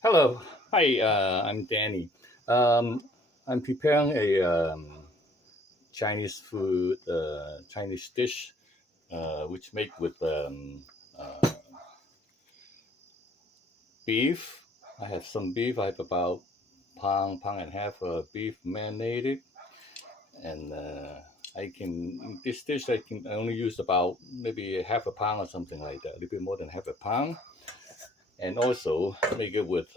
Hello, hi. I'm Danny. I'm preparing a Chinese food, Chinese dish, which make with beef. I have some beef. I have about pound and a half of beef marinated, and I can this dish I only use about maybe half a pound or something like that, a little bit more than half a pound, and also make it with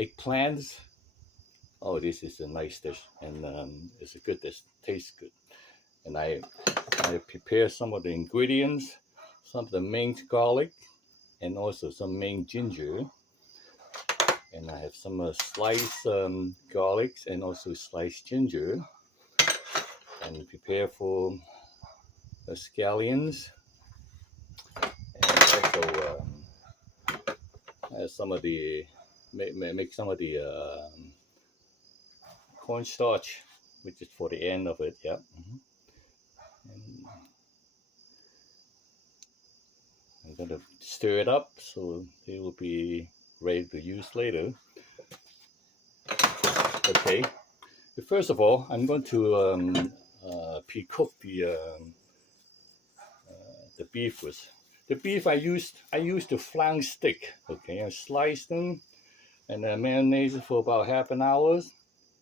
eggplants. Oh, this is a nice dish, and it's a good dish. Tastes good. And I prepare some of the ingredients, some of the minced garlic, and also some minced ginger. And I have some sliced garlics and also sliced ginger. And prepare for the scallions, and also some of the make some of the cornstarch, which is for the end of it. Yeah. And I'm gonna stir it up so it will be ready to use later. Okay. First of all, I'm going to pre-cook the beef first. The beef I used the flank steak. Okay, I sliced them and I marinated for about half an hour,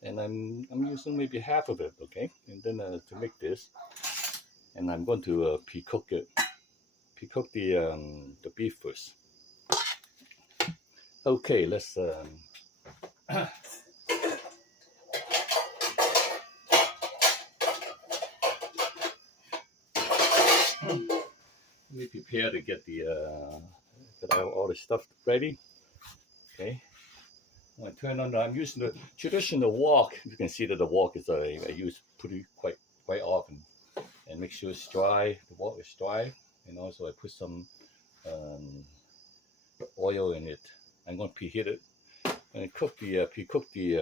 and I'm using maybe half of it. Okay, and then to make this, and I'm going to pre-cook it. Pre-cook the beef first. Okay, let's. Let me prepare to get all the stuff ready. Okay. I turn on. I'm using the traditional wok. You can see that the wok is I use quite often, and make sure it's dry. The wok is dry, and also I put some oil in it. I'm going to preheat it and cook pre-cook the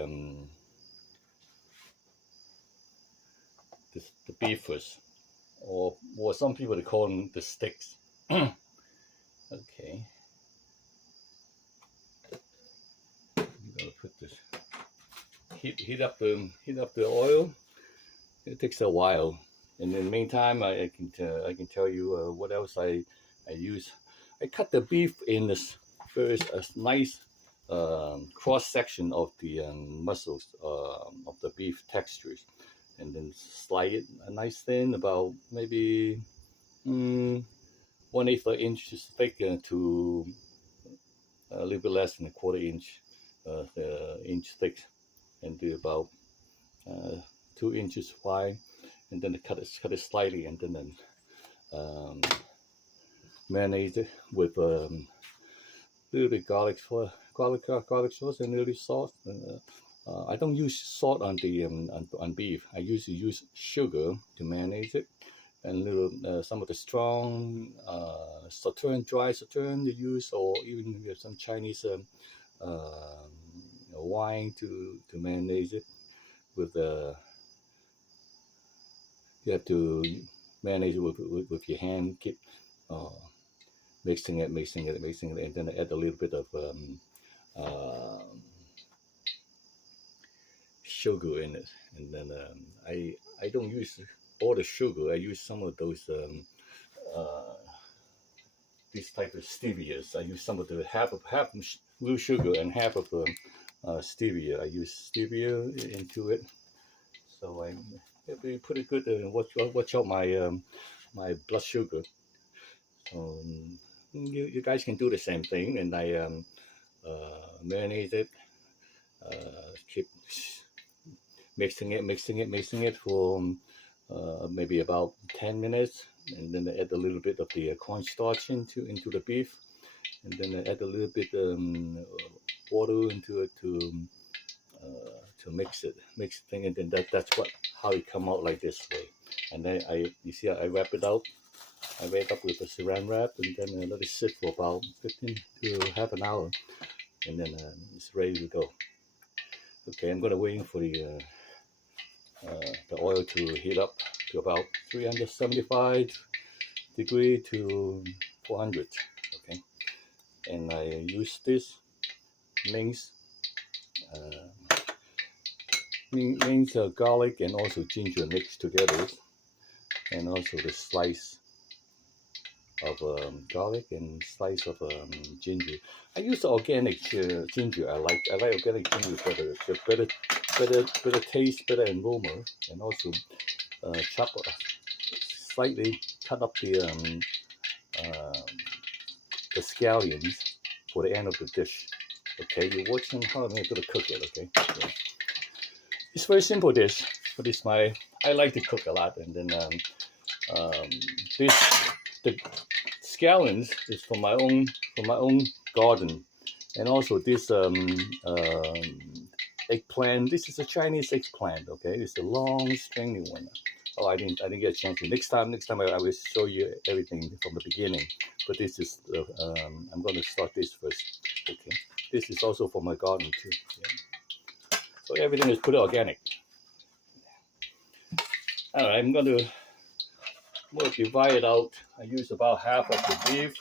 beef first, or some people they call them the steaks. Okay. I'm gonna put this heat up the oil. It takes a while, and in the meantime, I can tell you what else I use. I cut the beef in this first a nice cross section of the muscles of the beef textures, and then slide it a nice thin, about maybe 1/8 inches thick to a little bit less than a 1/4 inch thick, and do about 2 inches wide, and then cut it slightly, and then marinate it with a little bit garlic sauce and a little bit salt. I don't use salt on the on beef. I usually use sugar to marinate it, and little some of the strong dry sauterne to use, or even some Chinese wine to marinate it with. You have to marinate it with your hand. Keep mixing it, and then add a little bit of sugar in it, and then I don't use all the sugar. I use some of those these type of stevias. I use some of the half real sugar and half of stevia. I use stevia into it, so I it'll be pretty good. Watch out my blood sugar. So you guys can do the same thing, and I marinate it. Keep mixing it for maybe about 10 minutes, and then add a little bit of the cornstarch into the beef, and then add a little bit water into it to mix the thing, and then that's how it come out like this way. And then you see I wrap it up. I wrap up with a saran wrap, and then let it sit for about 15 to half an hour, and then it's ready to go. Okay, I'm gonna wait for the oil to heat up to about 375 degree to 400. Okay, and I use this minced garlic and also ginger mixed together, and also the slice of garlic and slice of ginger. I use organic ginger. I like organic ginger better. Better taste, better aroma, and also chop slightly cut up the scallions for the end of the dish. Okay, you're watching how I'm going to cook it. Okay, yeah. It's a very simple dish, but I like to cook a lot. And then the scallions is from my own garden, and also this eggplant. This is a Chinese eggplant. Okay, it's a long, stringy one. Oh, I didn't get a chance to. Next time I will show you everything from the beginning. But this is I'm going to start this first. Okay, this is also from my garden too. Yeah. So everything is pretty organic. All right, I'm going to divide it out. I use about half of the beef.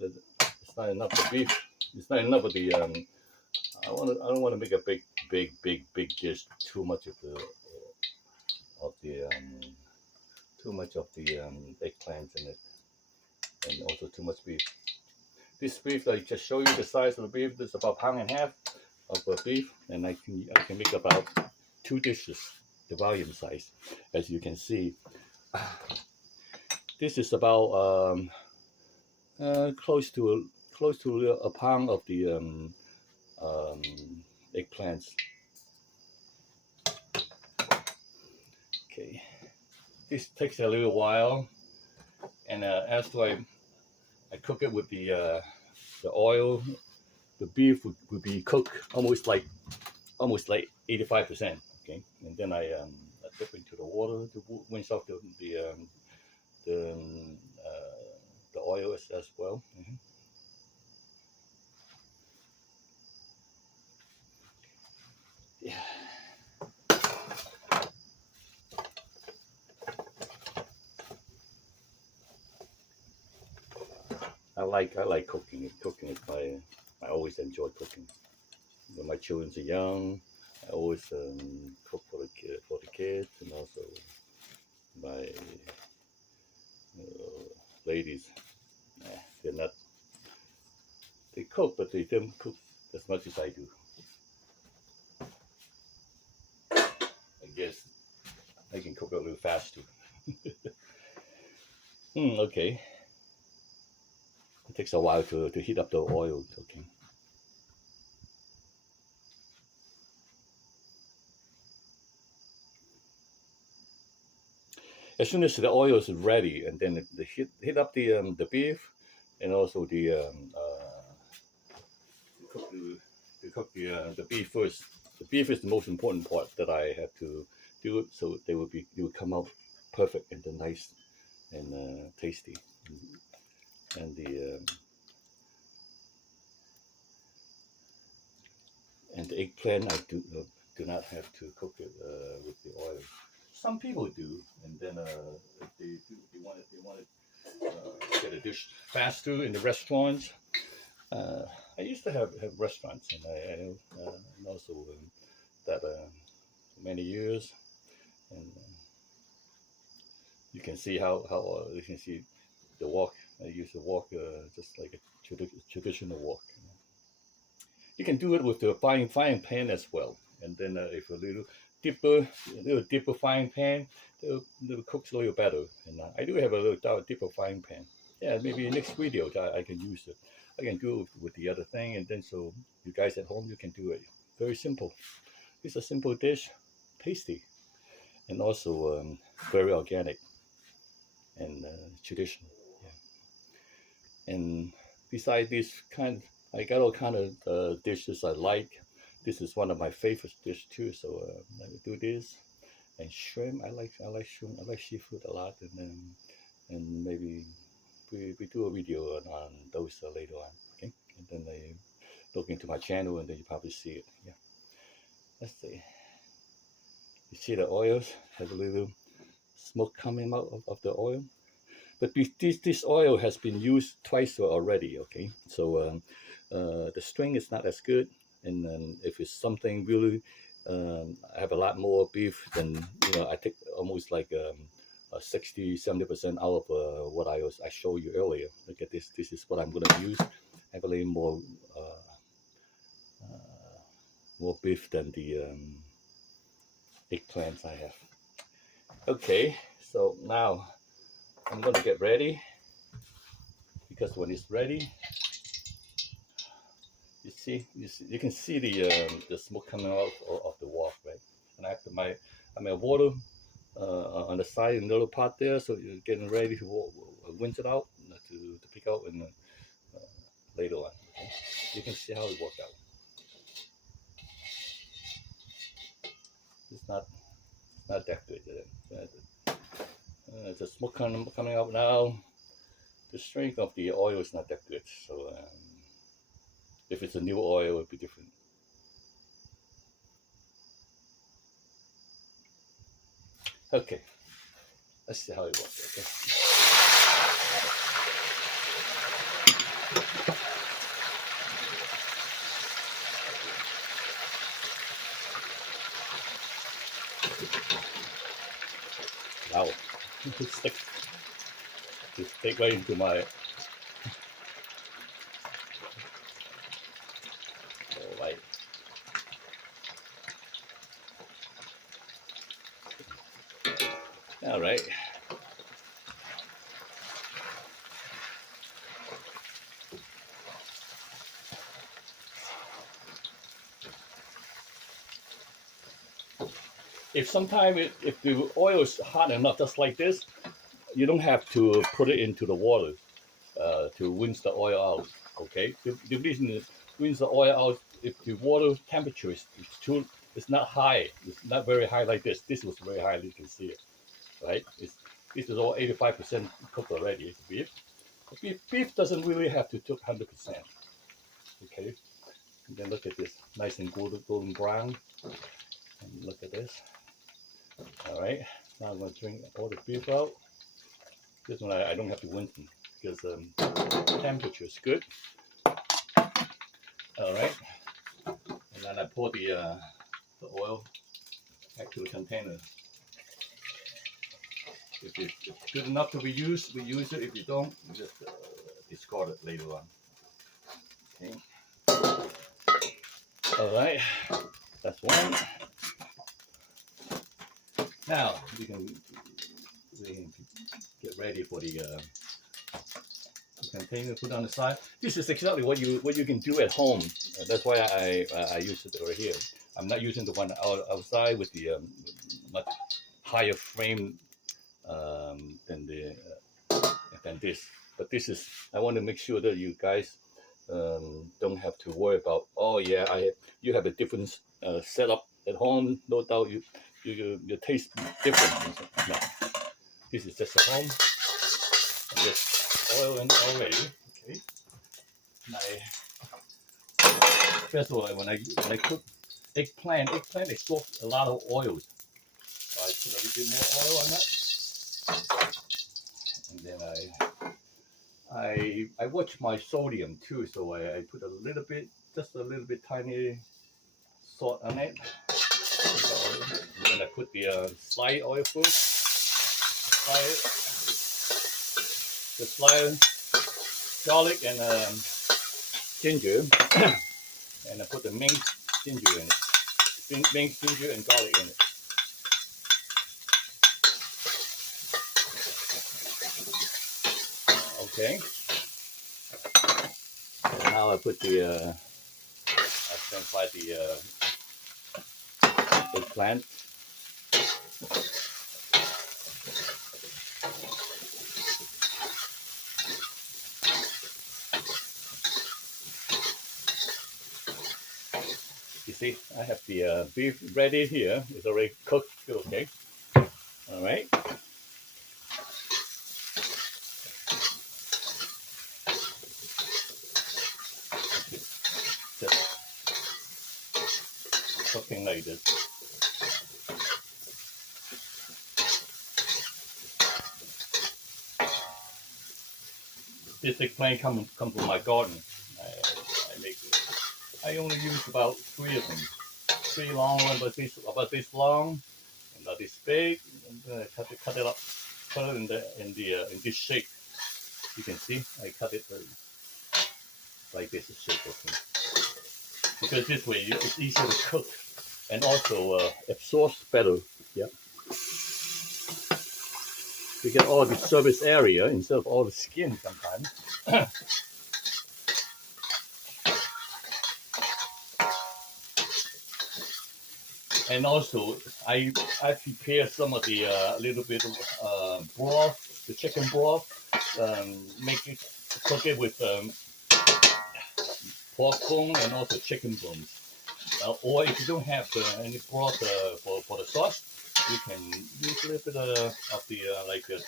It's not enough the beef. It's not enough of the. I don't want to make a big dish. Too much of the eggplants in it, and also too much beef. This beef, I just show you the size of the beef. This is about 1.5 pounds of beef, and I can make about 2 dishes, the volume size, as you can see. This is about close to a pound of the eggplants. Okay, this takes a little while, and after I cook it with the oil, the beef would be cooked almost like 85%. Okay, and then I dip into the water to rinse off the oil as well. Mm-hmm. Yeah. I like cooking. Cooking is I always enjoy cooking. When my children are young, I always cook for the kids, and also my ladies. They cook, but they don't cook as much as I do. I guess I can cook a little faster. Okay. It takes a while to heat up the oil. Okay. As soon as the oil is ready, and then heat up the beef, and also cook the beef first. The beef is the most important part that I have to do it, so it will come out perfect and then nice and tasty. And the eggplant, I do not have to cook it with the oil. Some people do, and then if they want to get a dish faster in the restaurants. I used to have restaurants, and I also that for many years, and you can see how you can see the wok. I use the wok just like a traditional wok. You can do it with the frying pan as well, and then if a little deeper frying pan, it cooks a little better. And I do have a little deeper frying pan. Yeah, maybe in next video I can use it. I can do it with the other thing, and then so you guys at home, you can do it. Very simple. It's a simple dish, tasty, and also very organic and traditional. Yeah. And besides this I got all kind of dishes I like. This is one of my favorite dishes too. So I do this, and shrimp. I like shrimp. I like seafood a lot, and maybe we do a video on those later on. Okay, and then they look into my channel, and then you probably see it. Yeah. Let's see. You see the oils have a little smoke coming out of the oil. but this oil has been used twice already. Okay, so the strength is not as good, and if it's something really I have a lot more beef, then I take almost like 60-70% out of what I showed you earlier. Look at this. This is what I'm gonna use. I have a little more beef than the eggplants I have. Okay, so now I'm gonna get ready, because when it's ready, you can see the smoke coming out of the wok, right? And I have my water on the side in the little pot there, so you're getting ready to rinse it out to pick out and later on. Okay? You can see how it worked out. It's not that good. The smoke coming out now. The strength of the oil is not that good. So if it's a new oil, it would be different. Okay, let's see how it works. Okay. Wow, just stick right into my. All right. All right. If the oil is hot enough, just like this, you don't have to put it into the water to rinse the oil out. Okay. The reason to rinse the oil out, if the water temperature it's not high, it's not very high like this. This was very high. You can see it, right? This is all 85% cooked already. Beef doesn't really have to cook 100%. Okay. And then look at this, nice and golden brown. And look at this. All right, now I'm going to drain all the beef out. This one I don't have to rinse them because the temperature is good. All right, and then I pour the oil back to the container. If it's good enough to reuse, we use it. If you don't, you just discard it later on. Okay. All right, that's one. Now we can get ready for the container. Put on the side. This is exactly what you can do at home. That's why I use it over here. I'm not using the one outside with the much higher frame than this. But this is, I want to make sure that you guys don't have to worry about, oh yeah, you have a different setup at home. No doubt your taste different. No, this is just at home. Just oil in already. Okay. First of all, when I cook eggplant absorbs a lot of oils. So I put a little bit more oil on that, and then I watch my sodium too. So I put just a little bit tiny salt on it. And then I put the slide oil first. The slide garlic and ginger, and I put the minced ginger in it. Minced ginger and garlic in it. Okay. And now I put I stir-fry the eggplant. You see, I have the beef ready here. It's already cooked. Okay. All right. Just cooking like this. This eggplant come from my garden. I only use about 3 of them. 3 long ones, about this long, and about this big. And cut it up, put it in this shape. You can see I cut it like this shape. Okay. Because this way it's easier to cook and also absorbs better. Yeah. You get all the surface area instead of all the skin sometimes. And also, I prepare some of the little bit of broth, the chicken broth. Cook it with pork bone and also chicken bones. Or if you don't have any broth for the sauce, you can use a little bit of the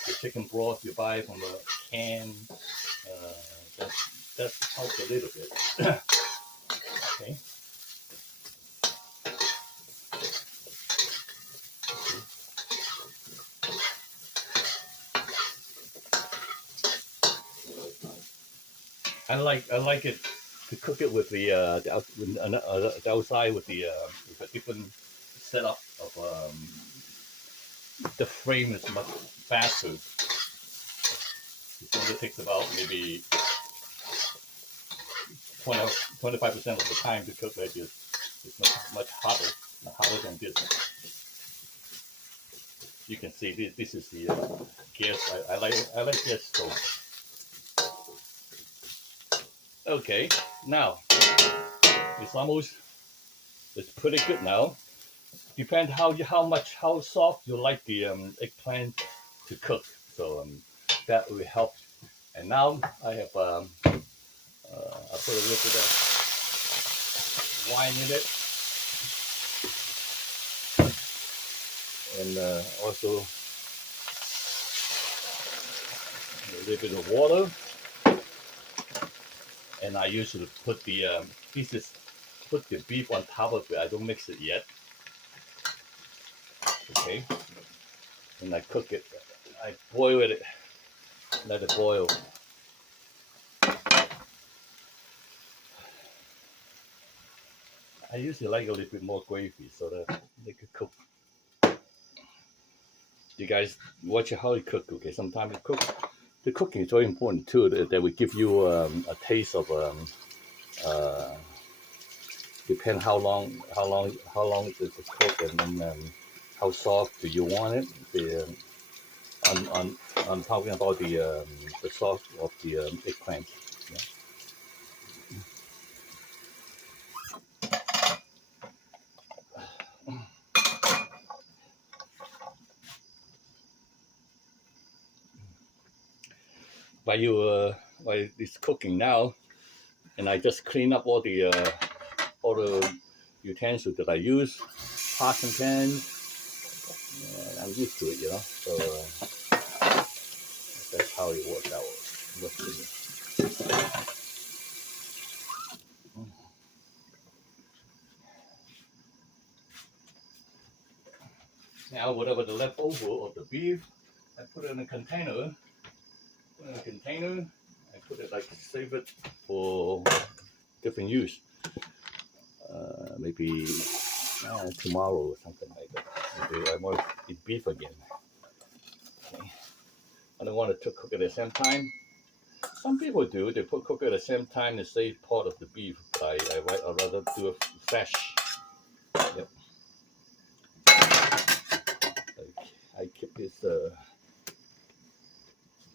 the chicken broth you buy from the can. That helps a little bit. Okay. I like it to cook it with the outside with a different setup of the frame is much faster. It only takes about maybe 25% of the time to cook like this. It's much hotter than this. You can see this is the gas. I like gas stove. Okay, now it's pretty good now. Depends how soft you like the eggplant to cook. So that will help. And now I have I put a little bit of wine in it, and also a little bit of water. And I usually put the put the beef on top of it. I don't mix it yet. Okay. And I cook it. I boil it. Let it boil. I usually like a little bit more gravy so that they could cook. You guys watch how you cook. Okay. Sometimes the cooking is very important too. That will give you a taste of depend how long it is to cook, and then how soft do you want it. I'm talking about the sauce of the eggplant. Yeah. While it's cooking now, and I just clean up all the utensils that I use, pots and pans. I'm used to it, you know. So that's how it works out. Now, whatever the leftover of the beef, I put it in a container. I put it save it for different use. Maybe tomorrow or something like that. Maybe I want to eat beef again. Okay. I don't want to cook it at the same time. Some people do. They cook it at the same time and save part of the beef. But I'd rather do it fresh. Yep. I keep this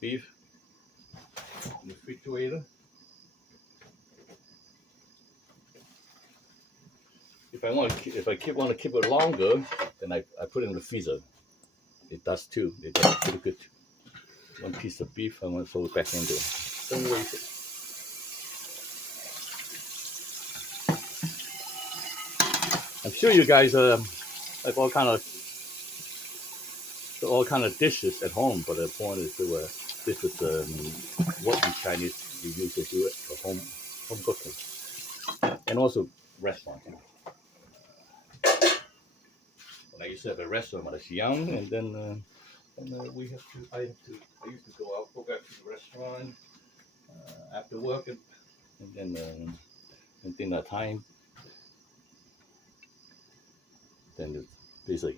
beef in the refrigerator. If I want to keep it longer, then I put it in the freezer. It does too. It does pretty good. One piece of beef, I want to throw it back in there. Don't waste it. I'm sure you guys have all kind of dishes at home, but the point is this is what in Chinese you usually do it for home cooking, and also restaurant. When I used to have a restaurant when I was young, and then I used to go back to the restaurant, after work, and then dinner time. Then it's busy.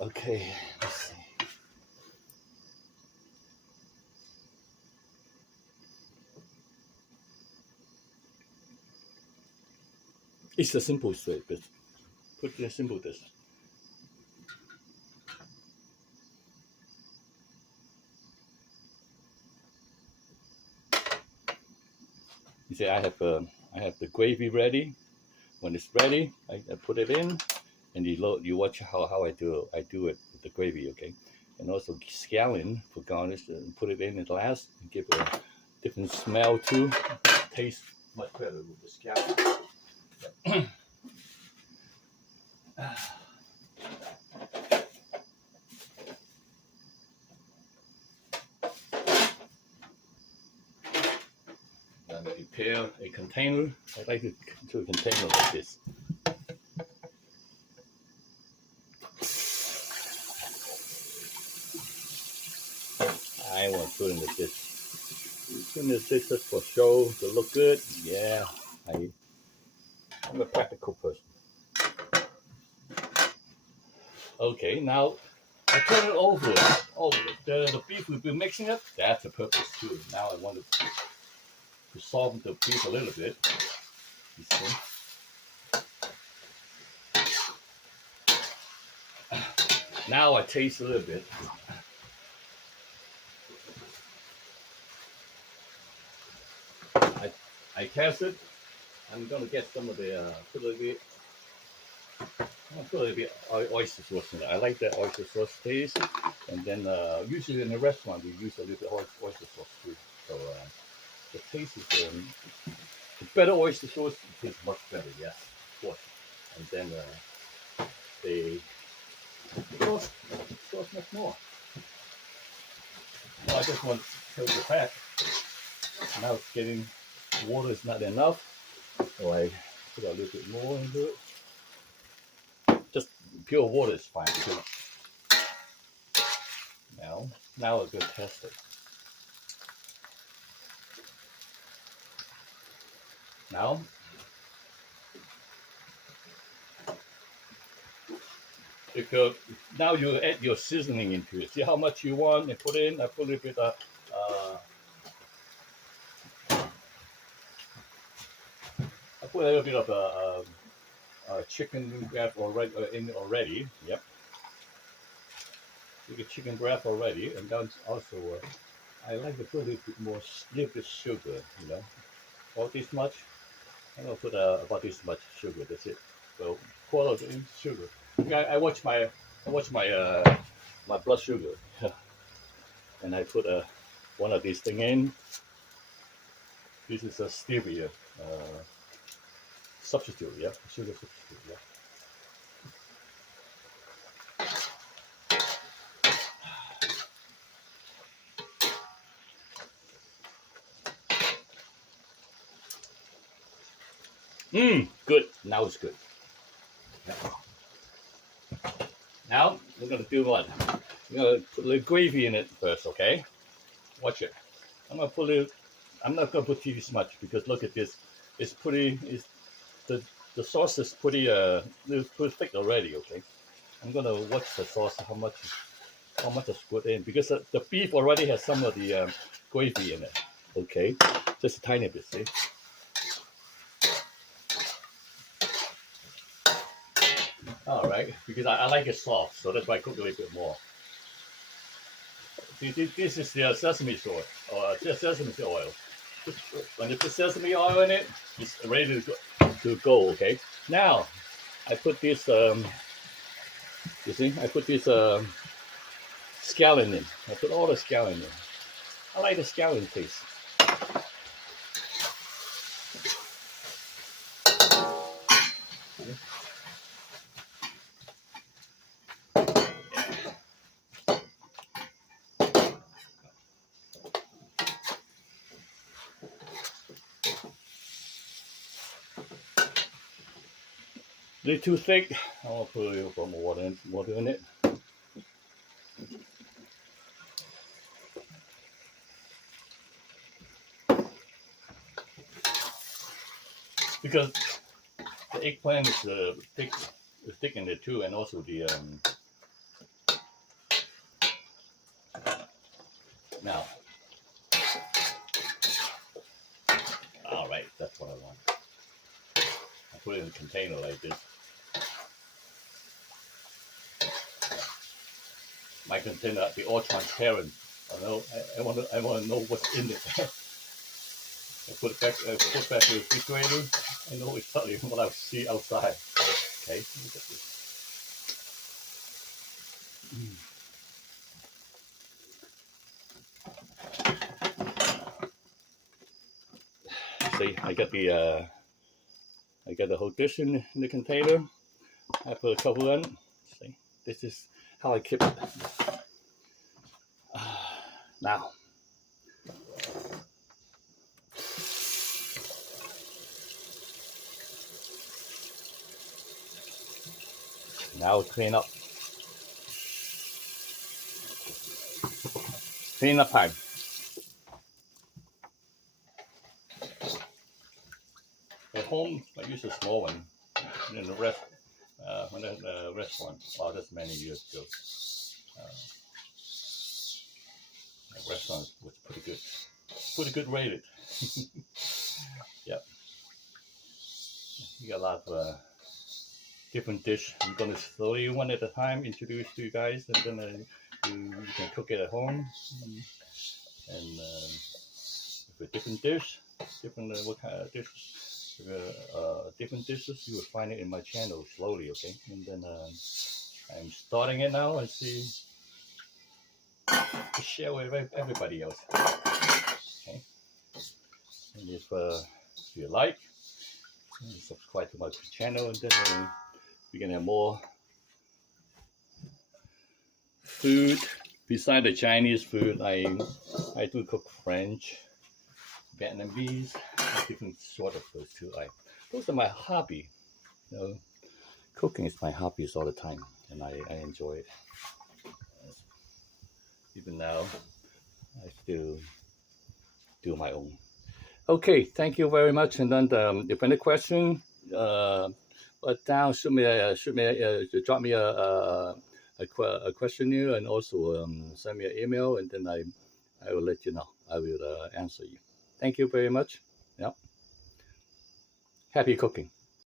Okay, let's see. It's a simple way, but put a simple dish. You see, I have the gravy ready. When it's ready, I put it in, and you watch how I do it with the gravy, okay? And also scallion for garnish, and put it in at last, and give it a different smell too. Tastes much better with the scallion. I'm going to prepare a container. I like to do a container like this. I want to put in the dish. Put in the dish just for show, to look good. Yeah, I'm a practical person. Okay, now I turn it over. The beef we've been mixing it. That's the purpose too. Now I want to soften the beef a little bit. You see? Now I taste a little bit. I test it. I'm gonna get some of the put a little bit oyster sauce in it. I like that oyster sauce taste. And then usually in the restaurant we use a little bit oyster sauce too. So the taste is the better oyster sauce tastes much better. Yes, of course. And then the sauce much more. Well, I just want to fill the fat. Now it's getting, water is not enough, so I put a little bit more into it. Just pure water is fine. Because now I'm going to test it. Now now you add your seasoning into it. See how much you want and put in. I put a little bit of chicken broth already. Yep. You get chicken broth already, and then also I like to put a little bit sugar. You know, about this much. I'm gonna put about this much sugar. That's it. So quarter of the sugar. I watch my blood sugar, and I put one of these thing in. This is a stevia substitute. Yeah, sugar substitute. Yeah. Good. Now it's good. Now we're gonna do what? We're gonna put a little gravy in it first, okay? Watch it. I'm not gonna put this much because look at this. It's pretty. The sauce is pretty thick already. Okay. I'm gonna watch the sauce how much is put in because the beef already has some of the gravy in it. Okay, just a tiny bit. See. All right, because I like it soft, so that's why I cook a little bit more. See, this is the sesame sauce, or sesame oil. When you put sesame oil in it, it's ready to go. Okay. Now, I put this. You see, I put this scallion in. I put all the scallion in. I like the scallion taste. A little too thick. I'll put a little bit more water in it. because the eggplant is thick in it too, and also the now. All right, that's what I want. I put it in a container like this. My container be all transparent. I want to know what's in it. I put it back to the refrigerator. I know exactly what I see outside. Okay, look at this. See, I got the whole dish in the container. I put a couple in. See, this is how I keep it. Now. Now clean up. Clean up time. At home, I use a small one. In the restaurant, wow, that's many years ago. The restaurant was pretty good rated. Yep. You got a lot of different dish. I'm gonna slowly one at a time introduce to you guys, and then you can cook it at home. And with a different dish, what kind of dishes. Different dishes, you will find it in my channel slowly, okay? And then I'm starting it now and see to share with everybody else. Okay. And if you like, subscribe to my channel, and then we can have more food beside the Chinese food. I do cook French, Vietnamese, different sort of those too. Those are my hobby. You know, cooking is my hobbies all the time, and I enjoy it. Even now, I still do my own. Okay, thank you very much. And then if any question, down drop me a questionnaire, and also send me an email, and then I will let you know. I will answer you. Thank you very much. Yeah. Happy cooking.